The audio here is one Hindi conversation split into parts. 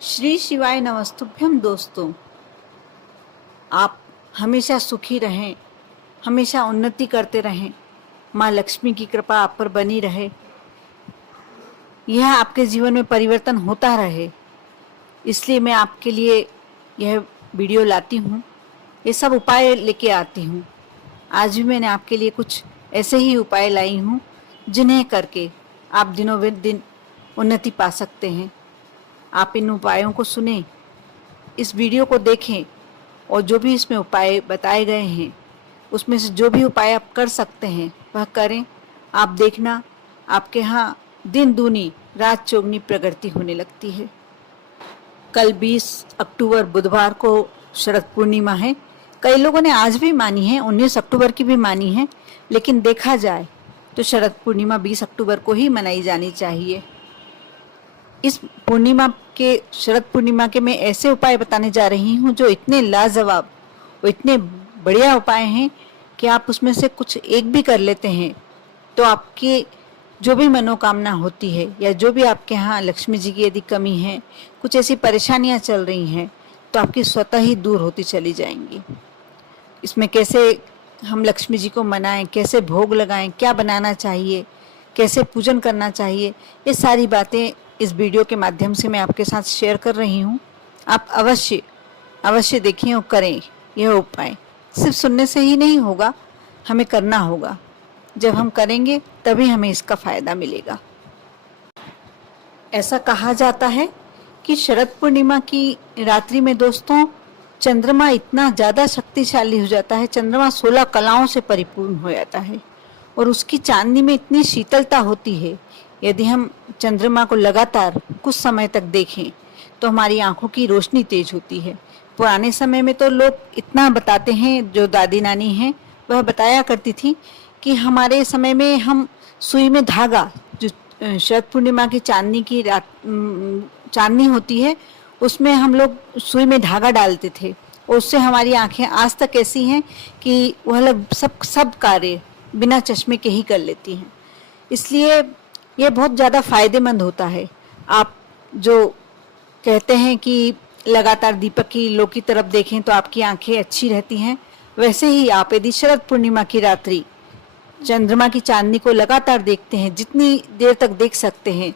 श्री शिवाय नमस्तुभ्यम। दोस्तों, आप हमेशा सुखी रहें, हमेशा उन्नति करते रहें, माँ लक्ष्मी की कृपा आप पर बनी रहे, यह आपके जीवन में परिवर्तन होता रहे। इसलिए मैं आपके लिए यह वीडियो लाती हूँ, ये सब उपाय लेके आती हूँ। आज भी मैंने आपके लिए कुछ ऐसे ही उपाय लाई हूँ जिन्हें करके आप दिनों दिन उन्नति पा सकते हैं। आप इन उपायों को सुनें, इस वीडियो को देखें और जो भी इसमें उपाय बताए गए हैं उसमें से जो भी उपाय आप कर सकते हैं वह करें। आप देखना, आपके यहाँ दिन दूनी रात चौगनी प्रगति होने लगती है। कल 20 अक्टूबर बुधवार को शरद पूर्णिमा है। कई लोगों ने आज भी मानी है, 19 अक्टूबर की भी मानी है, लेकिन देखा जाए तो शरद पूर्णिमा 20 अक्टूबर को ही मनाई जानी चाहिए। इस पूर्णिमा के शरद पूर्णिमा के मैं ऐसे उपाय बताने जा रही हूँ जो इतने लाजवाब और इतने बढ़िया उपाय हैं कि आप उसमें से कुछ एक भी कर लेते हैं तो आपकी जो भी मनोकामना होती है या जो भी आपके यहाँ लक्ष्मी जी की यदि कमी है, कुछ ऐसी परेशानियाँ चल रही हैं तो आपकी स्वतः ही दूर होती चली जाएंगी। इसमें कैसे हम लक्ष्मी जी को मनाएं, कैसे भोग लगाएं, क्या बनाना चाहिए, कैसे पूजन करना चाहिए, ये सारी बातें इस वीडियो के माध्यम से मैं आपके साथ शेयर कर रही हूँ। आप अवश्य देखें और करें। यह उपाय सिर्फ सुनने से ही नहीं होगा, हमें करना होगा। जब हम करेंगे तभी हमें इसका फायदा मिलेगा। ऐसा कहा जाता है कि शरद पूर्णिमा की रात्रि में दोस्तों चंद्रमा इतना ज़्यादा शक्तिशाली हो जाता है, चंद्रमा 16 कलाओं से परिपूर्ण हो जाता है और उसकी चांदनी में इतनी शीतलता होती है। यदि हम चंद्रमा को लगातार कुछ समय तक देखें तो हमारी आंखों की रोशनी तेज होती है। पुराने समय में तो लोग इतना बताते हैं, जो दादी नानी हैं वह बताया करती थी कि हमारे समय में हम सुई में धागा, जो शरद पूर्णिमा की चांदनी की रात चांदनी होती है उसमें हम लोग सुई में धागा डालते थे और उससे हमारी आंखें आज तक ऐसी हैं कि वह लोग सब कार्य बिना चश्मे के ही कर लेती हैं। इसलिए यह बहुत ज़्यादा फायदेमंद होता है। आप जो कहते हैं कि लगातार दीपक की लो की तरफ देखें तो आपकी आंखें अच्छी रहती हैं, वैसे ही आप यदि शरद पूर्णिमा की रात्रि चंद्रमा की चांदनी को लगातार देखते हैं, जितनी देर तक देख सकते हैं,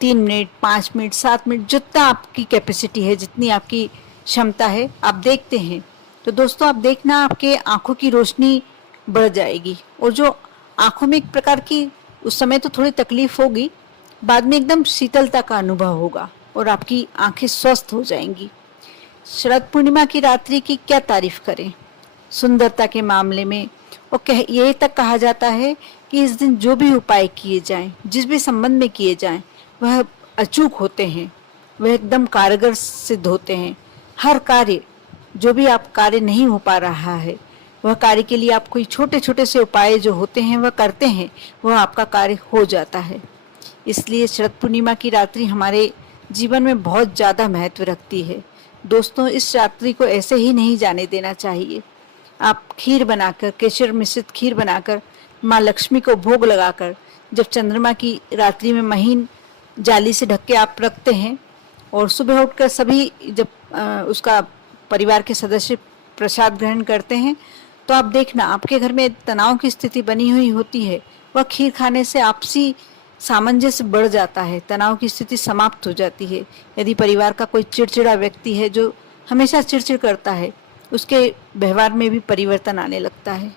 3 मिनट, 5 मिनट, 7 मिनट, जितना आपकी कैपेसिटी है, जितनी आपकी क्षमता है, आप देखते हैं तो दोस्तों आप देखना आपके आंखों की रोशनी बढ़ जाएगी और जो आंखों में एक प्रकार की उस समय तो थोड़ी तकलीफ होगी, बाद में एकदम शीतलता का अनुभव होगा और आपकी आंखें स्वस्थ हो जाएंगी। शरद पूर्णिमा की रात्रि की क्या तारीफ करें सुंदरता के मामले में। और ये तक कहा जाता है कि इस दिन जो भी उपाय किए जाएं, जिस भी संबंध में किए जाएं, वह अचूक होते हैं, वह एकदम कारगर सिद्ध होते हैं। हर कार्य, जो भी आप कार्य नहीं हो पा रहा है, वह कार्य के लिए आप कोई छोटे छोटे से उपाय जो होते हैं वह करते हैं, वह आपका कार्य हो जाता है। इसलिए शरद पूर्णिमा की रात्रि हमारे जीवन में बहुत ज़्यादा महत्व रखती है। दोस्तों, इस रात्रि को ऐसे ही नहीं जाने देना चाहिए। आप खीर बनाकर, केसर मिश्रित खीर बनाकर माँ लक्ष्मी को भोग लगाकर जब चंद्रमा की रात्रि में महीन जाली से ढक के आप रखते हैं और सुबह उठकर सभी जब उसका परिवार के सदस्य प्रसाद ग्रहण करते हैं तो आप देखना आपके घर में तनाव की स्थिति बनी हुई होती है, वह खीर खाने से आपसी सामंजस्य बढ़ जाता है, तनाव की स्थिति समाप्त हो जाती है। यदि परिवार का कोई चिड़चिड़ा व्यक्ति है जो हमेशा चिड़चिड़ करता है, उसके व्यवहार में भी परिवर्तन आने लगता है।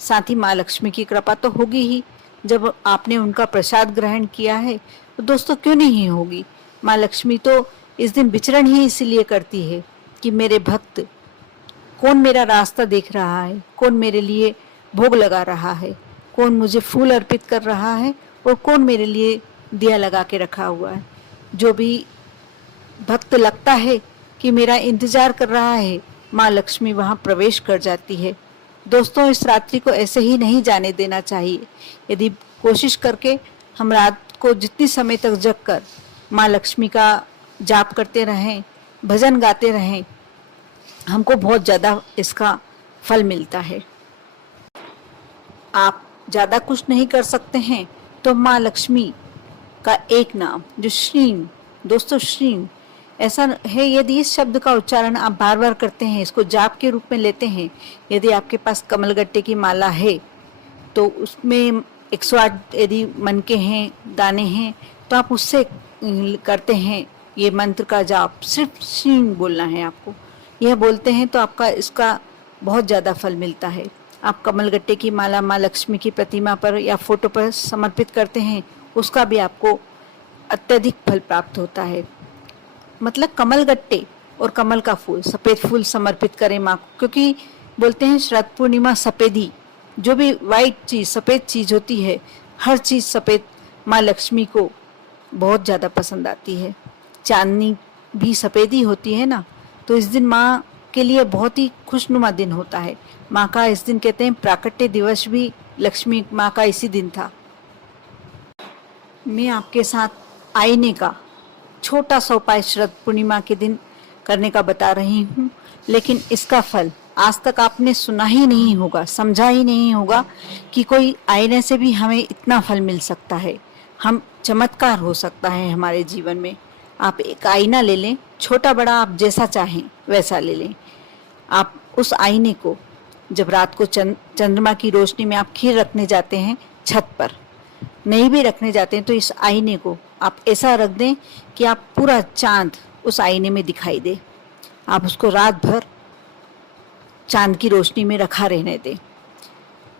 साथ ही माँ लक्ष्मी की कृपा तो होगी ही, जब आपने उनका प्रसाद ग्रहण किया है तो दोस्तों क्यों नहीं होगी। माँ लक्ष्मी तो इस दिन विचरण ही इसलिए करती है कि मेरे भक्त, कौन मेरा रास्ता देख रहा है, कौन मेरे लिए भोग लगा रहा है, कौन मुझे फूल अर्पित कर रहा है और कौन मेरे लिए दिया लगा के रखा हुआ है। जो भी भक्त लगता है कि मेरा इंतजार कर रहा है, माँ लक्ष्मी वहाँ प्रवेश कर जाती है। दोस्तों, इस रात्रि को ऐसे ही नहीं जाने देना चाहिए। यदि कोशिश करके हम रात को जितनी समय तक जग कर माँ लक्ष्मी का जाप करते रहें, भजन गाते रहें, हमको बहुत ज़्यादा इसका फल मिलता है। आप ज़्यादा कुछ नहीं कर सकते हैं तो माँ लक्ष्मी का एक नाम जो श्रीं, दोस्तों श्रीं, ऐसा है, यदि इस शब्द का उच्चारण आप बार बार करते हैं, इसको जाप के रूप में लेते हैं, यदि आपके पास कमलगट्टे की माला है तो उसमें 108 यदि मन के हैं, दाने हैं, तो आप उससे करते हैं ये मंत्र का जाप। सिर्फ शीं बोलना है आपको। यह बोलते हैं तो आपका इसका बहुत ज़्यादा फल मिलता है। आप कमलगट्टे की माला माँ लक्ष्मी की प्रतिमा पर या फोटो पर समर्पित करते हैं, उसका भी आपको अत्यधिक फल प्राप्त होता है। मतलब कमलगट्टे और कमल का फूल, सफेद फूल समर्पित करें माँ को, क्योंकि बोलते हैं शरद पूर्णिमा सफेदी, जो भी वाइट चीज, सफेद चीज होती है, हर चीज सफेद माँ लक्ष्मी को बहुत ज्यादा पसंद आती है। चांदनी भी सफेद ही होती है ना, तो इस दिन माँ के लिए बहुत ही खुशनुमा दिन होता है। माँ का इस दिन कहते हैं प्राकट्य दिवस भी लक्ष्मी माँ का इसी दिन था। मैं आपके साथ आईने का छोटा सा उपाय शरद पूर्णिमा के दिन करने का बता रही हूँ, लेकिन इसका फल आज तक आपने सुना ही नहीं होगा, समझा ही नहीं होगा कि कोई आईने से भी हमें इतना फल मिल सकता है, हम चमत्कार हो सकता है हमारे जीवन में। आप एक आईना ले लें, छोटा बड़ा आप जैसा चाहें वैसा ले लें। आप उस आईने को जब रात को चंद्रमा की रोशनी में आप खीर रखने जाते हैं, छत पर नहीं भी रखने जाते हैं, तो इस आईने को आप ऐसा रख दें कि आप पूरा चांद उस आईने में दिखाई दे। आप उसको रात भर चांद की रोशनी में रखा रहने दें।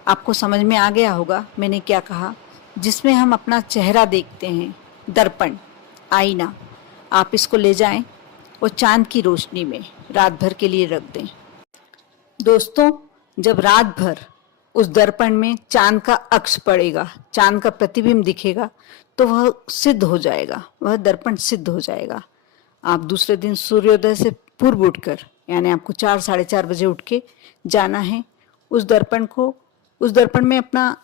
आपको समझ में आ गया होगा मैंने क्या कहा। जिसमें हम अपना चेहरा देखते हैं, दर्पण, आईना, आप इसको ले जाएं और चांद की रोशनी में रात भर के लिए रख दें। दोस्तों, जब रात भर उस दर्पण में चांद का अक्ष पड़ेगा, चांद का प्रतिबिंब दिखेगा, तो वह सिद्ध हो जाएगा, वह दर्पण सिद्ध हो जाएगा। आप दूसरे दिन सूर्योदय से पूर्व उठकर, यानी आपको 4 साढ़े 4 बजे उठ के जाना है। उस दर्पण में अपना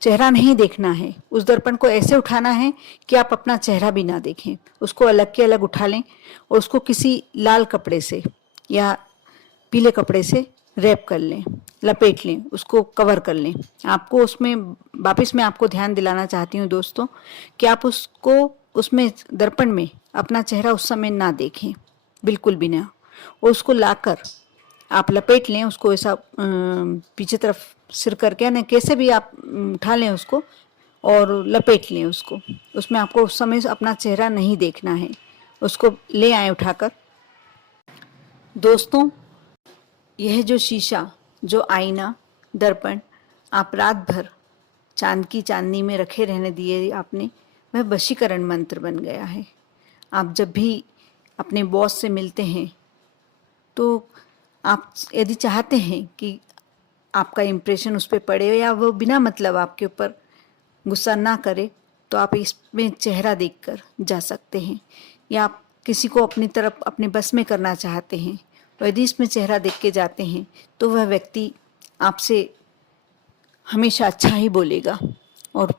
चेहरा नहीं देखना है। उस दर्पण को ऐसे उठाना है कि आप अपना चेहरा भी ना देखें। उसको अलग के अलग उठा लें और उसको किसी लाल कपड़े से या पीले कपड़े से रैप कर लें, लपेट लें, उसको कवर कर लें। आपको उसमें वापस मैं आपको ध्यान दिलाना चाहती हूँ दोस्तों कि आप उसको उसमें दर्पण में अपना चेहरा उस समय ना देखें, बिल्कुल भी ना। और उसको लाकर आप लपेट लें, उसको ऐसा पीछे तरफ सिर करके, ना कैसे भी आप उठा लें उसको और लपेट लें उसको। उसमें आपको उस समय अपना चेहरा नहीं देखना है। उसको ले आए उठाकर। दोस्तों, यह जो शीशा, जो आईना, दर्पण आप रात भर चांद की चांदनी में रखे रहने दिए आपने, वह वशीकरण मंत्र बन गया है। आप जब भी अपने बॉस से मिलते हैं तो आप यदि चाहते हैं कि आपका इम्प्रेशन उस पर पड़े या वो बिना मतलब आपके ऊपर गुस्सा ना करे, तो आप इसमें चेहरा देखकर जा सकते हैं। या आप किसी को अपनी तरफ अपने बस में करना चाहते हैं, तो यदि इसमें चेहरा देख के जाते हैं तो वह व्यक्ति आपसे हमेशा अच्छा ही बोलेगा। और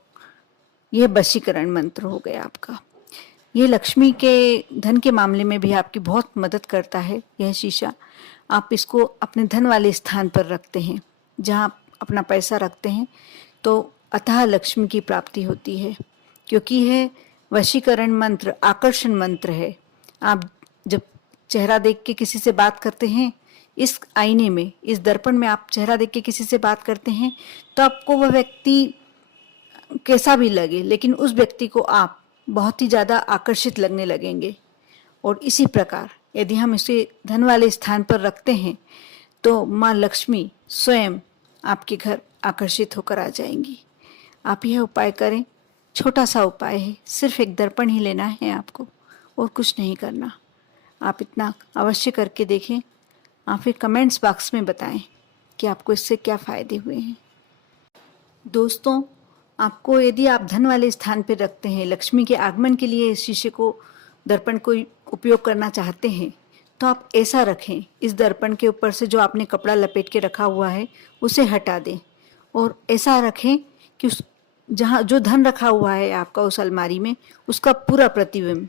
यह वशीकरण मंत्र हो गया आपका। ये लक्ष्मी के धन के मामले में भी आपकी बहुत मदद करता है। यह शीशा आप इसको अपने धन वाले स्थान पर रखते हैं, जहाँ आप अपना पैसा रखते हैं, तो अतः लक्ष्मी की प्राप्ति होती है, क्योंकि यह वशीकरण मंत्र आकर्षण मंत्र है। आप जब चेहरा देख के किसी से बात करते हैं, इस आईने में, इस दर्पण में आप चेहरा देख के किसी से बात करते हैं, तो आपको वह व्यक्ति कैसा भी लगे, लेकिन उस व्यक्ति को आप बहुत ही ज़्यादा आकर्षित लगने लगेंगे। और इसी प्रकार यदि हम इसे धन वाले स्थान पर रखते हैं तो माँ लक्ष्मी स्वयं आपके घर आकर्षित होकर आ जाएंगी। आप यह उपाय करें, छोटा सा उपाय है, सिर्फ एक दर्पण ही लेना है आपको और कुछ नहीं करना। आप इतना अवश्य करके देखें। आप फिर कमेंट्स बॉक्स में बताएं कि आपको इससे क्या फ़ायदे हुए हैं। दोस्तों, आपको यदि आप धन वाले स्थान पर रखते हैं, लक्ष्मी के आगमन के लिए इस शीशे को, दर्पण को उपयोग करना चाहते हैं, तो आप ऐसा रखें, इस दर्पण के ऊपर से जो आपने कपड़ा लपेट के रखा हुआ है उसे हटा दें और ऐसा रखें कि उस जहाँ जो धन रखा हुआ है आपका उस अलमारी में, उसका पूरा प्रतिबिंब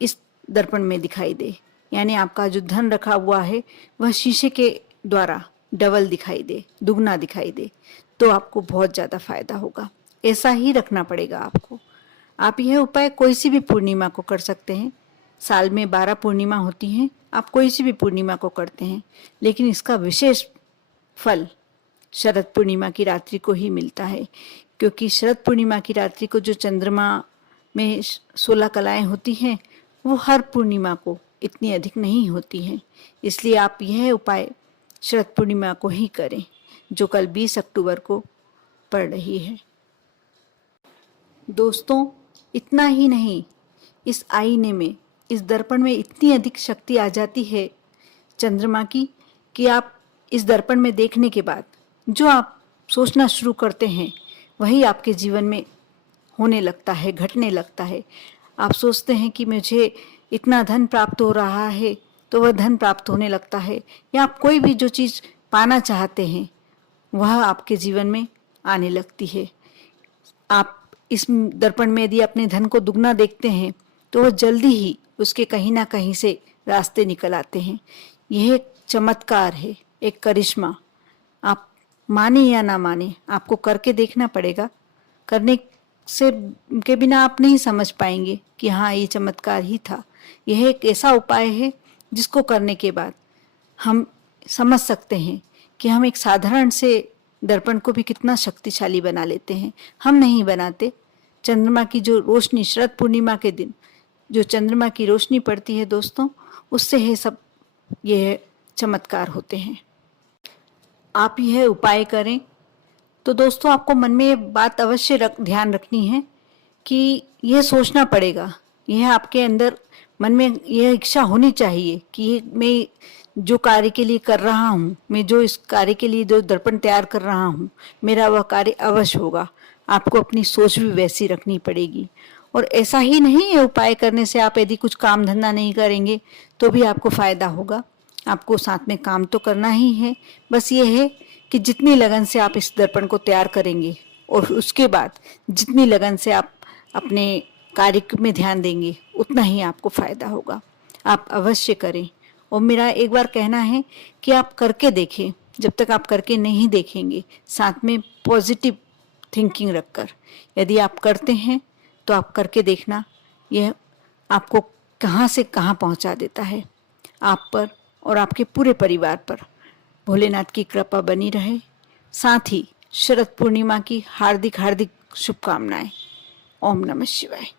इस दर्पण में दिखाई दे। यानी आपका जो धन रखा हुआ है वह शीशे के द्वारा डबल दिखाई दे, दुगना दिखाई दे, तो आपको बहुत ज़्यादा फायदा होगा। ऐसा ही रखना पड़ेगा आपको। आप यह उपाय कोई सी भी पूर्णिमा को कर सकते हैं। साल में 12 पूर्णिमा होती हैं, आप कोई सी भी पूर्णिमा को करते हैं, लेकिन इसका विशेष फल शरद पूर्णिमा की रात्रि को ही मिलता है, क्योंकि शरद पूर्णिमा की रात्रि को जो चंद्रमा में 16 कलाएं होती हैं, वो हर पूर्णिमा को इतनी अधिक नहीं होती हैं। इसलिए आप यह उपाय शरद पूर्णिमा को ही करें, जो कल 20 अक्टूबर को पड़ रही है। दोस्तों, इतना ही नहीं, इस आईने में, इस दर्पण में इतनी अधिक शक्ति आ जाती है चंद्रमा की कि आप इस दर्पण में देखने के बाद जो आप सोचना शुरू करते हैं वही आपके जीवन में होने लगता है, घटने लगता है। आप सोचते हैं कि मुझे इतना धन प्राप्त हो रहा है, तो वह धन प्राप्त होने लगता है, या आप कोई भी जो चीज़ पाना चाहते हैं वह आपके जीवन में आने लगती है। आप इस दर्पण में यदि अपने धन को दुगना देखते हैं तो वह जल्दी ही उसके कहीं ना कहीं से रास्ते निकल आते हैं। यह एक चमत्कार है, एक करिश्मा। आप माने या ना माने, आपको करके देखना पड़ेगा। करने से के बिना आप नहीं समझ पाएंगे कि हाँ, ये चमत्कार ही था। यह एक ऐसा उपाय है जिसको करने के बाद हम समझ सकते हैं कि हम एक साधारण से दर्पण को भी कितना शक्तिशाली बना लेते हैं। हम नहीं बनाते। चंद्रमा की जो रोशनी शरद पूर्णिमा के दिन जो चंद्रमा की रोशनी पड़ती है दोस्तों, उससे है सब यह चमत्कार होते हैं। आप यह उपाय करें तो दोस्तों, आपको मन में ये बात अवश्य ध्यान रखनी है कि यह सोचना पड़ेगा, यह आपके अंदर मन में यह इच्छा होनी चाहिए कि मैं जो कार्य के लिए कर रहा हूँ, मैं जो इस कार्य के लिए जो दर्पण तैयार कर रहा हूँ, मेरा वह कार्य अवश्य होगा। आपको अपनी सोच भी वैसी रखनी पड़ेगी। और ऐसा ही नहीं है, उपाय करने से आप यदि कुछ काम धंधा नहीं करेंगे तो भी आपको फायदा होगा। आपको साथ में काम तो करना ही है। बस ये है कि जितनी लगन से आप इस दर्पण को तैयार करेंगे और उसके बाद जितनी लगन से आप अपने कार्य में ध्यान देंगे, उतना ही आपको फायदा होगा। आप अवश्य करें। और मेरा एक बार कहना है कि आप करके देखें। जब तक आप करके नहीं देखेंगे, साथ में पॉजिटिव थिंकिंग रखकर यदि आप करते हैं तो आप करके देखना, यह आपको कहाँ से कहाँ पहुँचा देता है। आप पर और आपके पूरे परिवार पर भोलेनाथ की कृपा बनी रहे। साथ ही शरद पूर्णिमा की हार्दिक हार्दिक शुभकामनाएं। ओम नमः शिवाय।